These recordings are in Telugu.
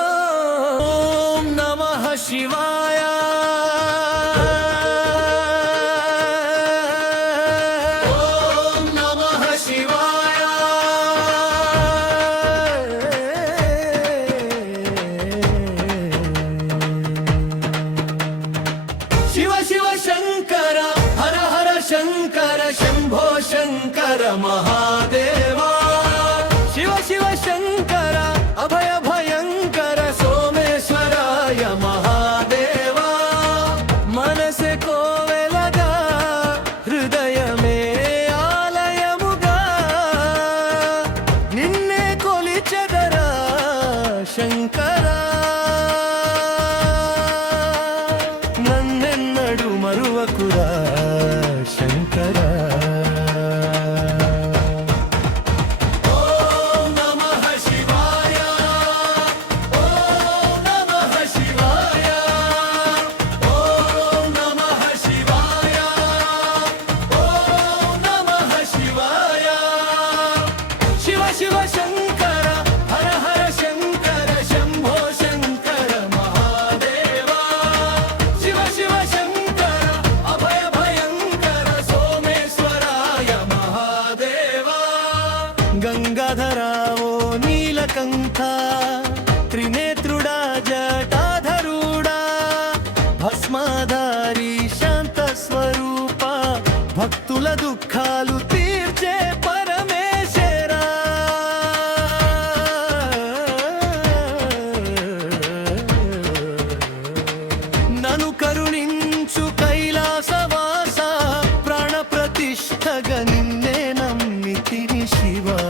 ఓం నమః శివాయ ఓం నమః శివాయ శివ శివ శంకర హర హర శంకర శంభో శంకర మహాదేవా శివ శివ శంకర అభయ భయంకర సోమేశ్వరాయ మహాదేవా మనసే కోవెలగా హృదయమే ఆలయముగా నిన్నే కొలిచెదరా శంకరా నన్నెన్నడు మరువకురా శంకరా శివ శంకర హర హర శంకర శంభో శంకర మహాదేవా శివ శివ శంకర అభయ భయంకర సోమేశ్వరాయ మహాదేవా గంగాధరా ఓ నీలకంఠ త్రినేత్రుడా జటాధరుడా భస్మాధారి శాంత స్వరూప భక్తుల దుఃఖాలు తీర్చే పరమేశ్వరా నను కరుణించు కైలాసవాస ప్రాణ ప్రతిష్టగా నిన్నే నమ్మితిని శివా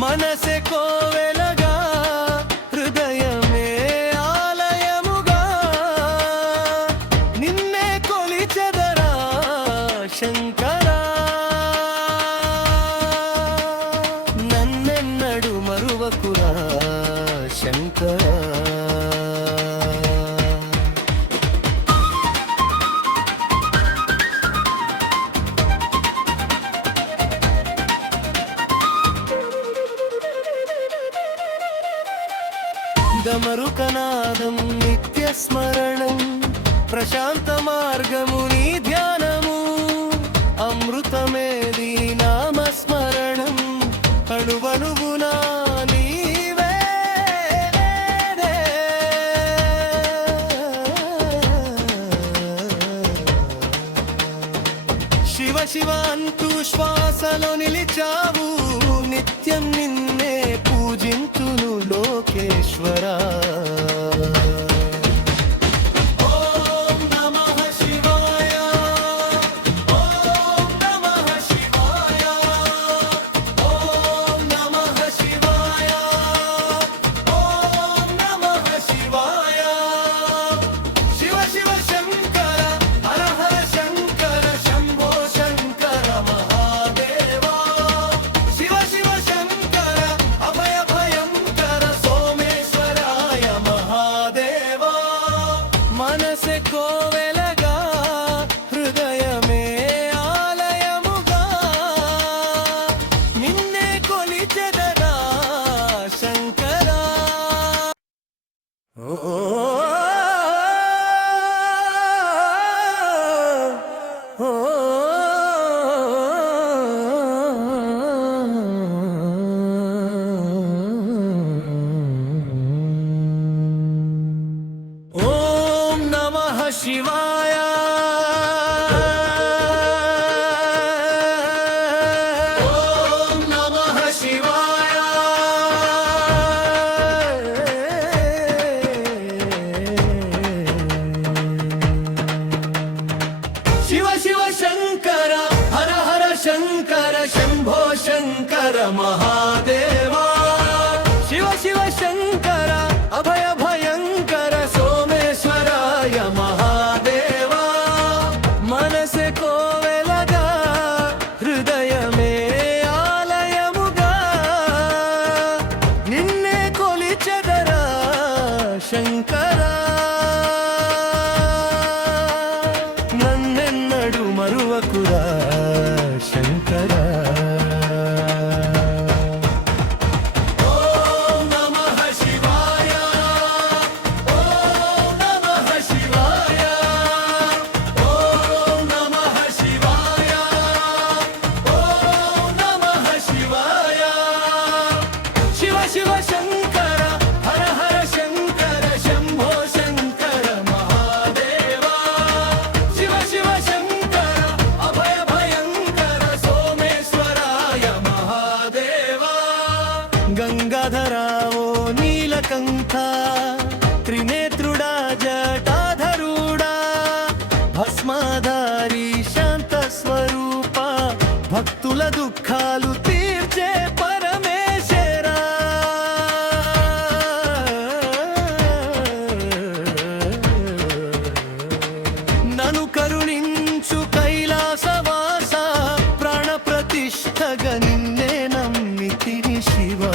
మనసే కోవెలగా హృదయమే ఆలయముగా నిన్నే కొలిచెదరా శంకరా నన్నెన్నడు మరువకురా శంకరా గమరుకనాదం నిత్యస్మరణం ప్రశాంత మార్గము నీ ధ్యానము అమృతమేది నామస్మరణం అణువణువునా నీవే శివ శివ అంటూ శ్వాసలో నిలిచావు నిత్యం నిన్నే పూజించును లోకేశ్వరా మహాదేవా శివ శివ శంకర అభయ భయంకర సోమేశ్వరాయ మహాదేవా మనసే కోవెలగా హృదయమే ఆలయముగా నిన్నే కొలిచెదరా శంకరా నన్నెన్నడు మరువకురా శంకరా శివ శంకర హర హర శంకర శంభో శంకర మహాదేవా శివ శివ శంకర అభయ భయంకర సోమేశ్వరాయ మహాదేవా గంగాధరావో నీలకంఠ త్రినేత్రుడా జటాధరుడా భస్మాధారి శాంత స్వరూప భక్తుల దుఃఖాలు తీర్చే పరమేశ్వరా నను కరుణించు కైలాసవాస ప్రాణ ప్రతిష్ఠగా నిన్నే నమ్మితిని శివా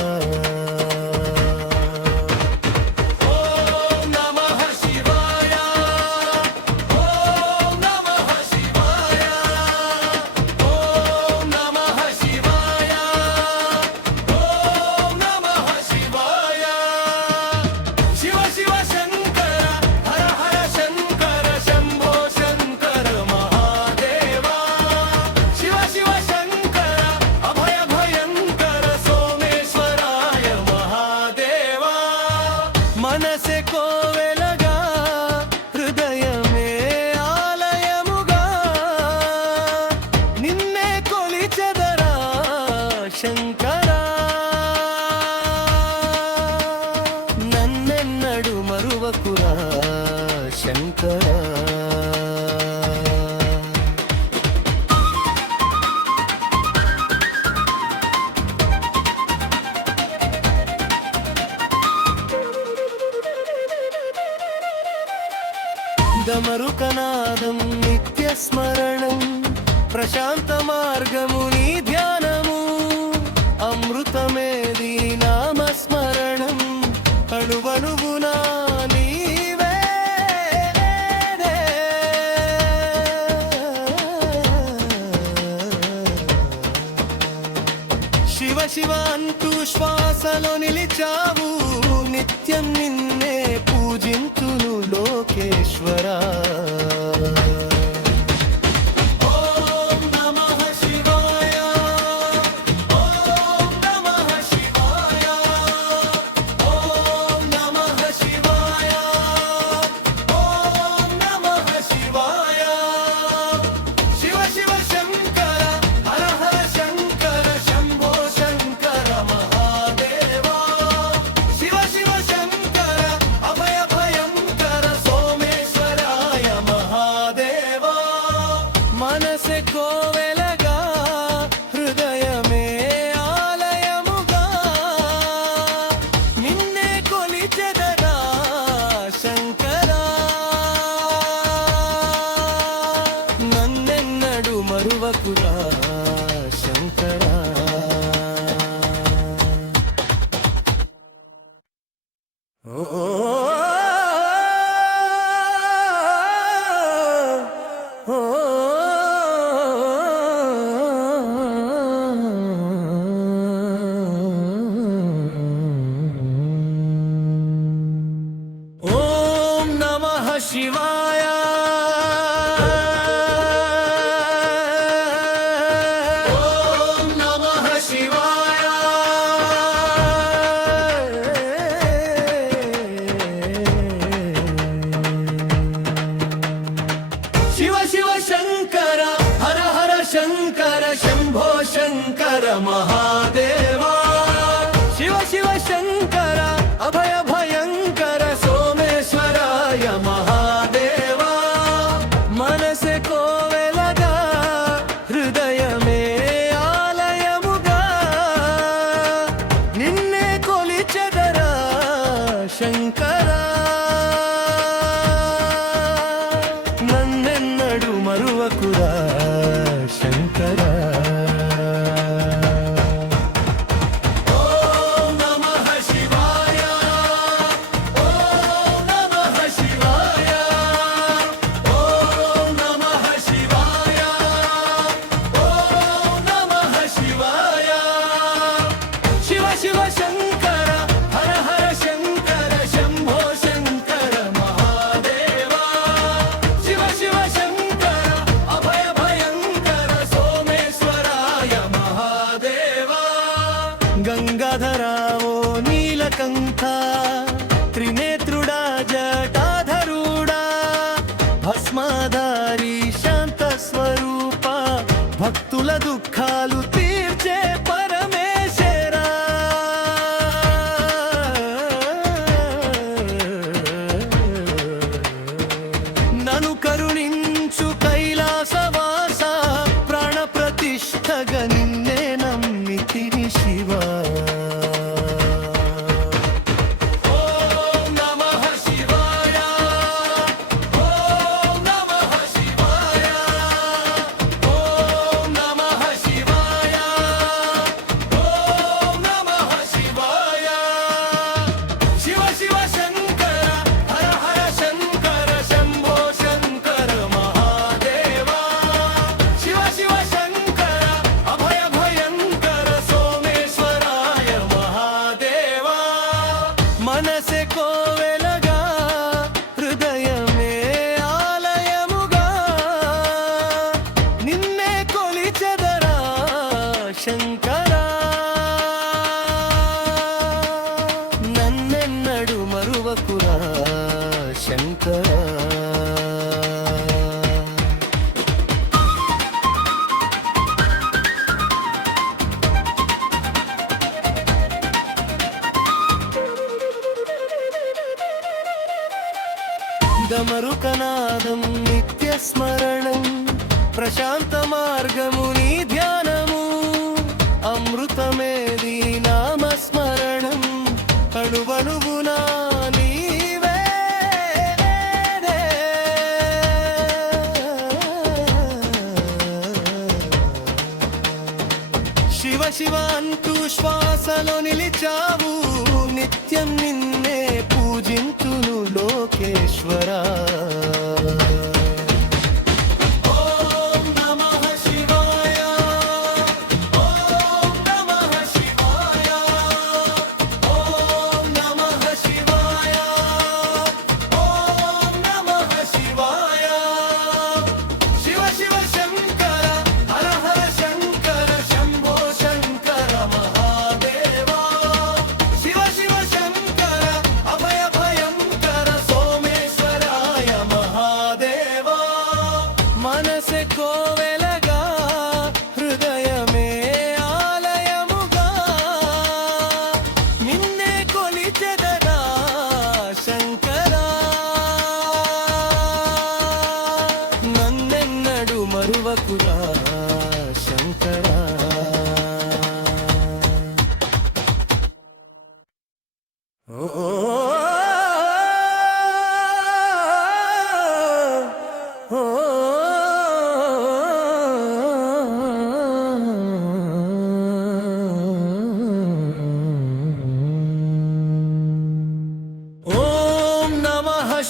మనసే కోవెలగా హృదయమే ఆలయముగా నిన్నే కొలిచెదరా శంకరా నన్నెన్నడు మరువకురా శంకరా దమరుకనాదం నిత్యస్మరణం ప్రశాంత మార్గము నీ ధ్యానము అమృతమేది నామస్మరణం అణువణువునా నీవే శివ శివ అంటూ శ్వాసలో నిలిచావు నిత్యం నిన్నే పూజింతును లోకేశ్వరా ఓం నమః శివాయ ఓం నమః శివాయ ఓం నమః శివాయ ఓం నమః శివాయ శివ శివ శంకర హర హర శంకర శంభో శంకర మహాదేవా శివ శివ శంకర అభయ భయంకర సోమేశ్వరాయ మహాదేవా మనసే కోవెలగా హృదయమే ఆలయముగా నిన్నే కొలిచెదరా శంకరా నన్నెన్నడు మరువకురా శంకరా ఓం నమః శివాయ ఓం నమః శివాయ శివ శివ శంకర హర హర శంకర శంభో శంకర మహాదేవా శివ శివ శంకర అభయ భయంకర సోమేశ్వరాయ మహాదేవా మనసే కోవెలగా హృదయమే ఆలయముగా మరువకురా శంకర. గంగాధరావో నీలకంఠ త్రినేత్రుడా జటాధరుడా భస్మాధారి శాంత స్వరూప భక్తుల దుఃఖాలు తీర్చే పరమేశ్వరా. నను కరుణించు కైలాసవాస ప్రాణ ప్రతిష్ఠగా నిన్నే నమ్మితిని శివా. మనసే కోవెలగా హృదయమే ఆలయముగా నిన్నే కొలిచెదరా శంకరా. నన్నెన్నడు మరువకురా శంకరా. గమరుకనాదం నిత్య స్మరణం ప్రశాంత మార్గము నీ ధ్యానము అమృతమేది నామస్మరణం అణువణువునా నీవే. శివ శివ అంటూ శ్వాసలో నిలిచావు నిత్యం నిన్నే పూజింతును లోకేశ్వరా. మనసే కోవెలగా హృదయమే ఆలయముగా నిన్నే కొలిచెదరా శంకరా. నన్నెన్నడు మరువకురా శంకరా.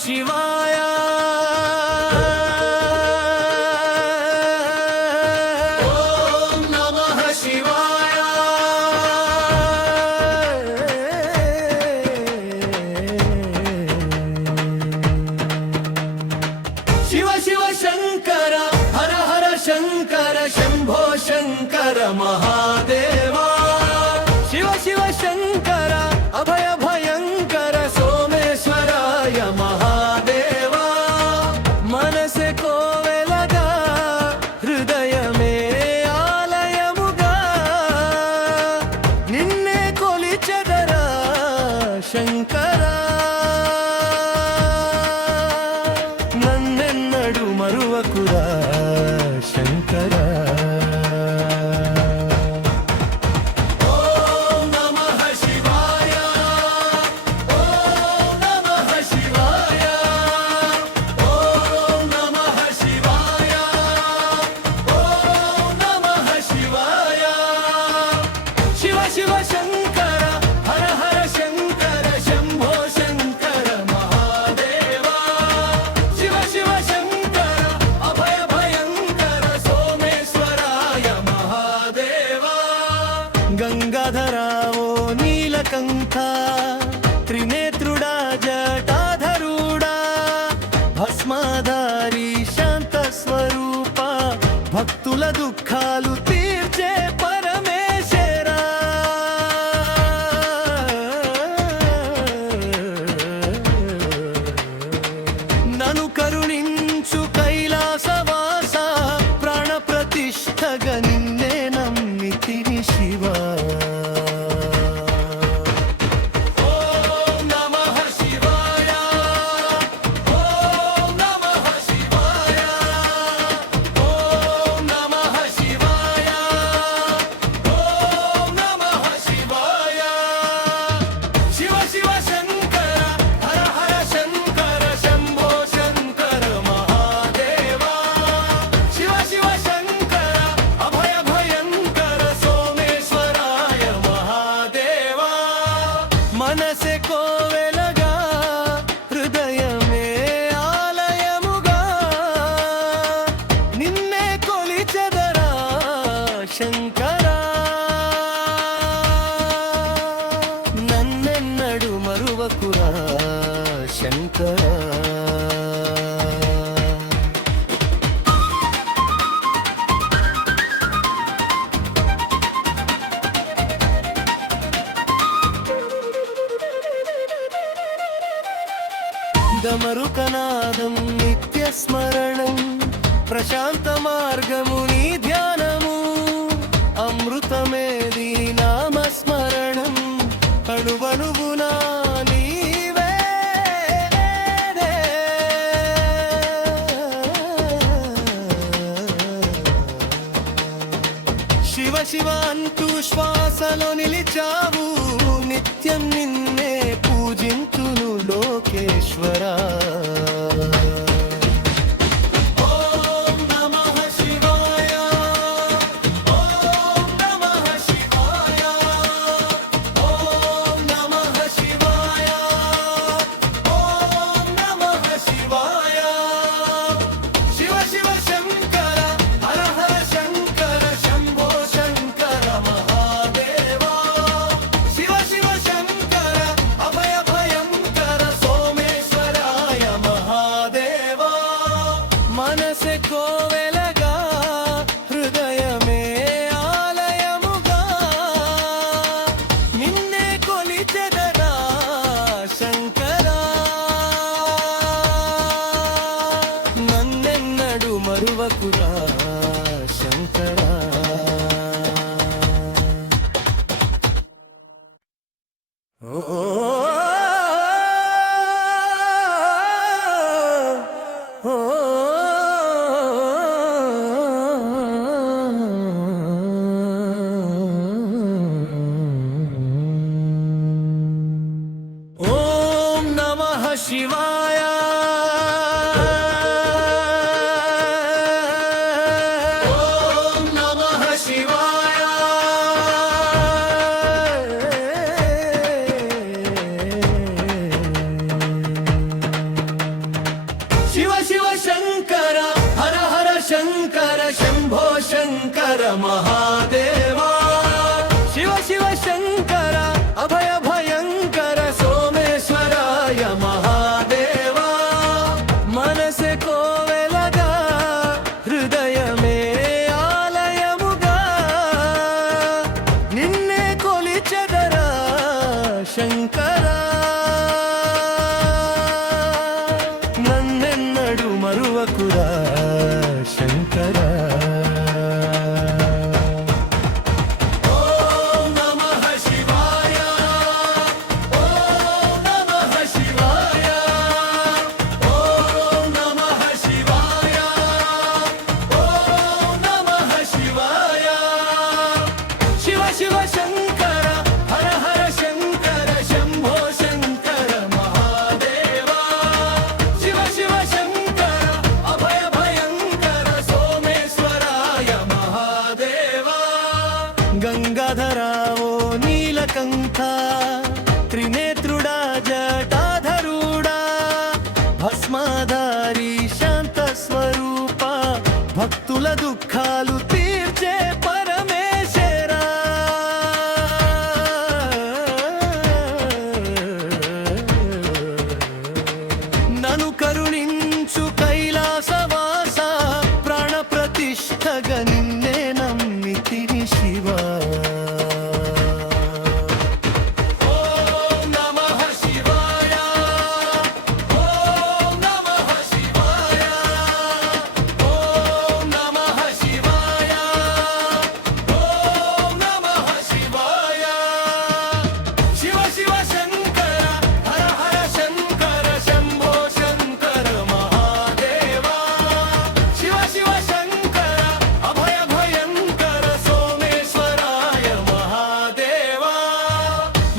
శివాయ భక్తుల దుఃఖాలు తీర్చే పరమేశ్వరా నన్ను కరుణించు కైలాసవాస ప్రాణ ప్రతిష్ఠగా నిన్నే నమ్మితిని శివా మనసే కోవెలగా హృదయమే ఆలయముగా నిన్నే కొలిచెదరా శంకరా నన్నెన్నడు మరువకురా శంకరా డమరుకనాదం నిత్య స్మరణం ప్రశాంత మార్గము నీ ధ్యానము అమృతమే నీ నామస్మరణం అణువణువునా నీవే శివ శివ అంటూ శ్వాసలో నిలిచావు నిత్యం నిన్నే పూజింతును లోకేశ్వరా మనసే కోవెలగా హృదయమే ఆలయముగా నిన్నే కొలిచెదరా శంకరా నన్నెన్నడు మరువకురా శంకరా శివాయ ఓం నమః శివాయ శివ శివ శంకర హర హర శంకర శంభో శంకర మహాదేవా శివ శివ శంకర అభయ భయంకర సోమేశ్వరాయ మహాదేవా మనసే కోవెలగా హృదయమే ఆలయముగా నిన్నే కొలిచెదరా శంకరా నన్నెన్నడు మరువకురా శంకరా శివ శంకర హర హర శంకర శంభో శంకర మహాదేవా శివ శివ శంకర అభయ భయంకర సోమేశ్వరాయ మహాదేవా గంగాధరావో నీలకంఠ త్రినేత్రుడా జటాధరుడా భస్మాధారి శాంత స్వరూప భక్తుల దుఃఖాలు తీర్చే పరమేశ్వరా నన్ను కరుణించు కైలాసవాస ప్రాణ ప్రతిష్ఠ ನಿನ್ನೆ ನಂಬಿತಿನಿ ಶಿವ.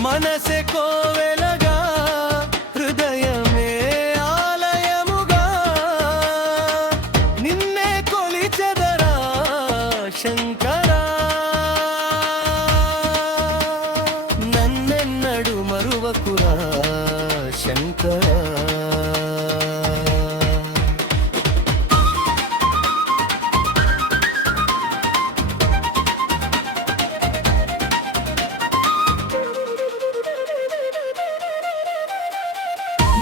మనసే కోవెలగా హృదయమే ఆలయముగా నిన్నే కొలిచెదరా శంకరా. నన్నెన్నడు మరువకురా శంకరా.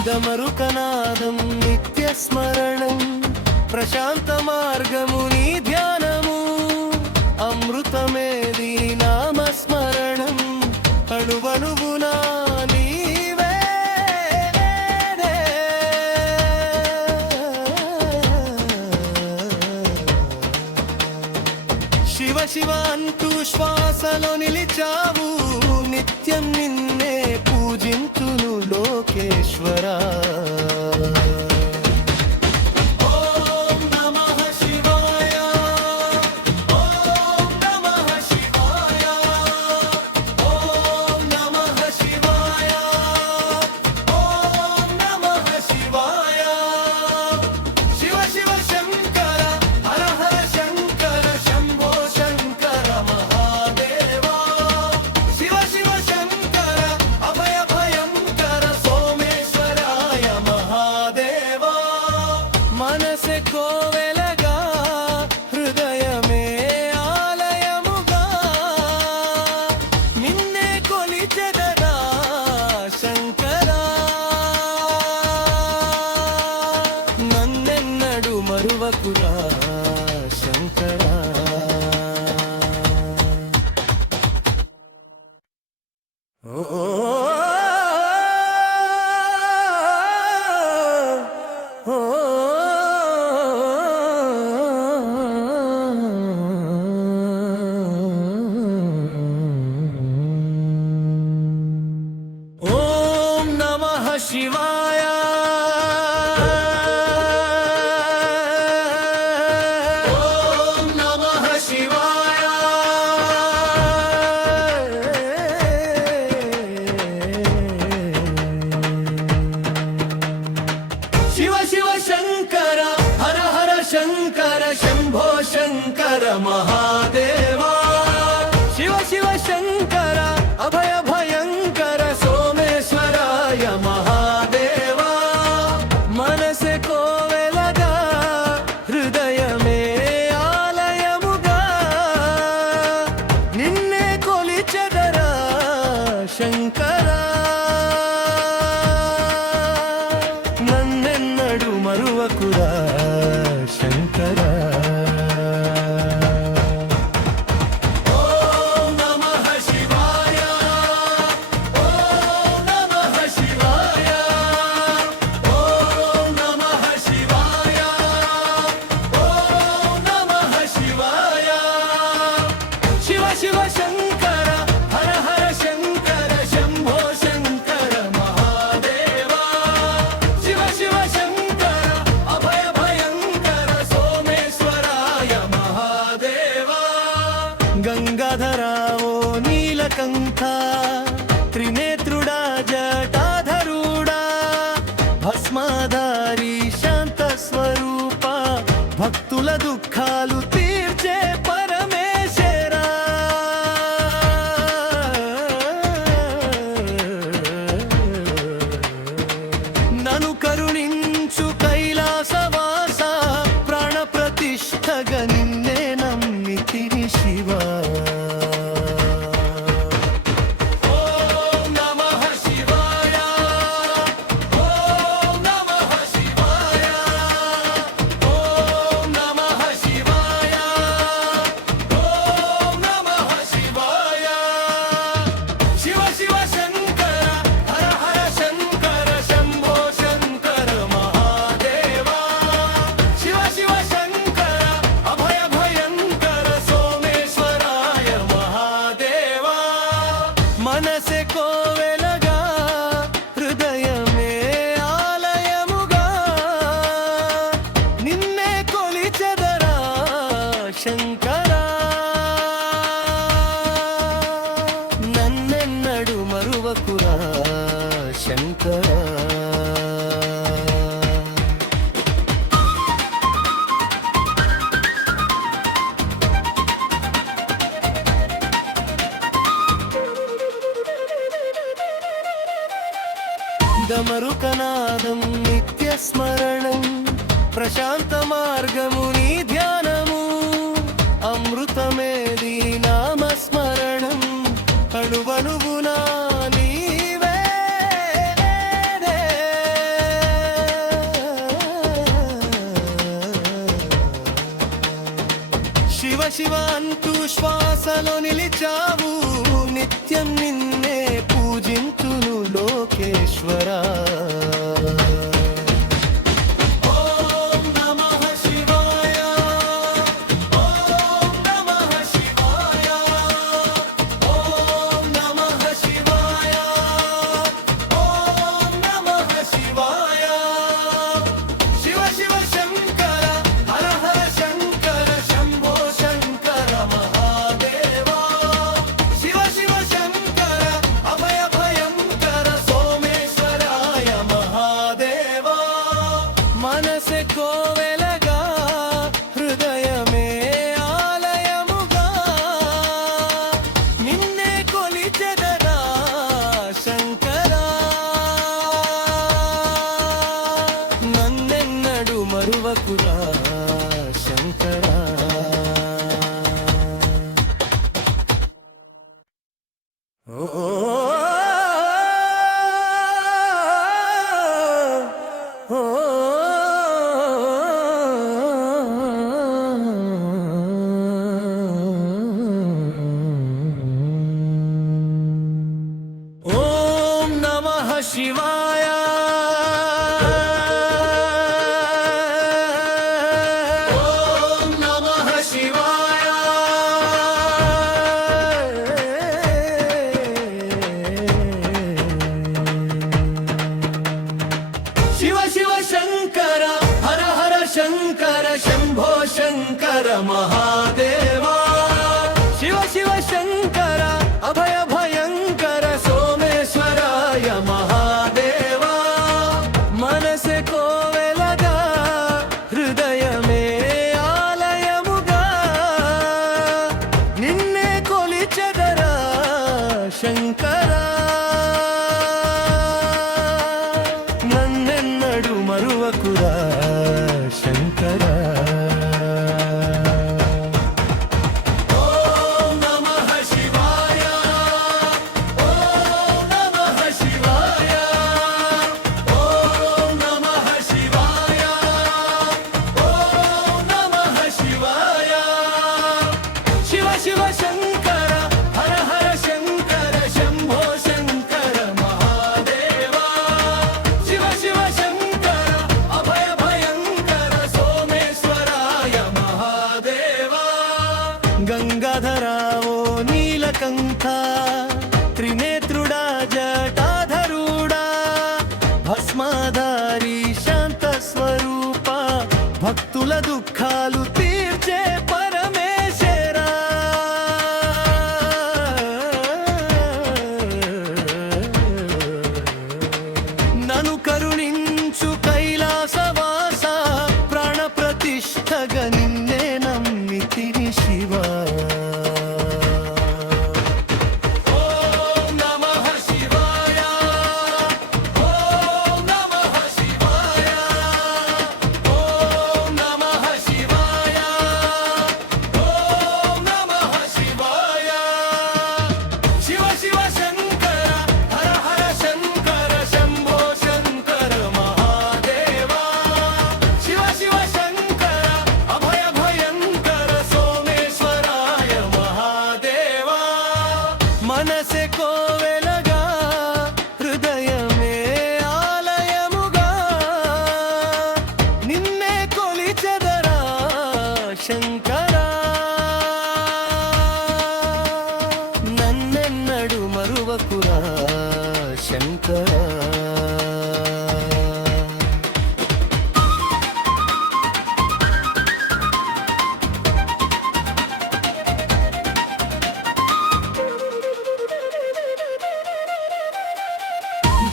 దమరుకనాదం నిత్యస్మరణం ప్రశాంత మార్గము నీ ధ్యానము అమృతమేది నామస్మరణం అణువణువునా నీవే. శివ శివ అంటూ శ్వాసలో నిలిచావు నిత్యం నిన్నే పూజింతును లోకేశ్వరా. మనసే కోవెలగా హృదయమే ఆలయముగా నిన్నే కొలిచెదరా శంకరా. నన్నెన్నడు మరువకురా శంకరా. శివాయ ఓం నమః శివాయ. శివ శివ శంకర హర హర శంకర శంభో శంకర మహాదేవా. శివ శివ శంకర అభయ భయంకర సోమేశ్వరాయ మహాదేవా. మనసే కోవెలగా హృదయమే ఆలయముగా నిన్నే కొలిచెదరా శంకరా. నన్నెన్నడు మరువకురా శంకరా. శివ శంకర హర హర శంకర శంభో శంకర మహాదేవా. శివ శివ శంకర అభయ భయంకర సోమేశ్వరాయ మహాదేవా. గంగాధరా ఓ నీలకంఠ త్రినేత్రుడా జటాధరుడా భస్మాధారి శాంత స్వరూప భక్తుల దుఃఖాలు తీర్చే పరమేశ్వరా. నను కరుణించు కైలాసవాస ప్రాణ ప్రతిష్ఠగా నిన్నే నమ్మితిని శివా. శంకర నన్నెన్నడు మరువకురా శంకర డమరుకనాదం నిత్య స్మరణం ప్రశాంత మార్గము నీ ధ్యానము అమృతమేది నామస్మరణం అణువణువునా నీవే శివ శివ అంటూ శ్వాసలో నిలిచావు నిత్యం నిన్నే పూజించును లోకేశ్వరా మనసే కోవెలగా హృదయమే ఆలయముగా నిన్నే కొలిచెదరా శంకరా నన్నెన్నడు మరువకురా శంకరా శివాయ ఓం నమః శివాయ శివ శివ శంకర హర హర శంకర శంభో శంకర మహాదేవా శివ శివ శంకర అభయ భయంకర సోమేశ్వరాయ మహాదేవా మనసే కోవెలగా హృదయమే ఆలయముగా నిన్నే కొలిచెదరా శంకరా నన్నెన్నడు మరువకురా శంకరా శివ శంకర హర హర శంకర శంభో శంకర మహాదేవా శివ శివ శంకర అభయ భయంకర సోమేశ్వరాయ మహాదేవా గంగాధరావో నీలకంఠ త్రినేత్రుడా జటాధరుడా భస్మాధారి శాంత స్వరూప భక్తుల దుఃఖాలు తీర్చే పరమేశ్వరా నను కరుణించు కైలాసవాస ప్రాణ ప్రతిష్ఠగా నిన్నే నమ్మితిని శివా ఓం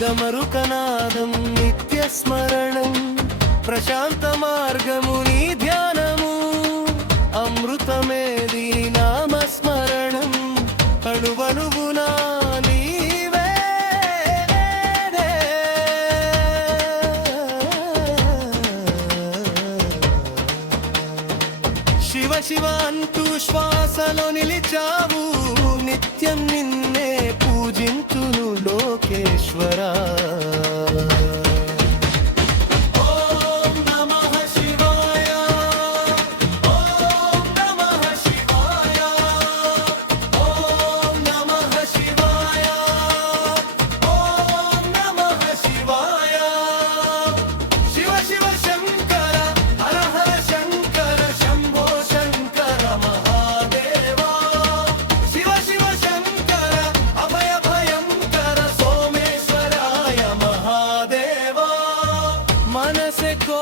గమరుకనాదం నిత్యస్మరణం ప్రశాంత మార్గము నీ ధ్యానము అమృతమే నీ నామస్మరణం అణువణువునా నీవే శివ శివ అంటూ శ్వాసలో నిలిచావు నిత్యం నిన్నే పూజింతును లోకేశ్వరా ఓం నమః శివాయ ఓం నమః శివాయ ఓం నమః శివాయ ఓం నమః శివాయ శివ శివ శంకర హర హర శంకర శంభో శంకర మహాదేవా శివ శివ శంకర అభయ భయంకర సోమేశ్వరాయ మహాదేవా మనసే కో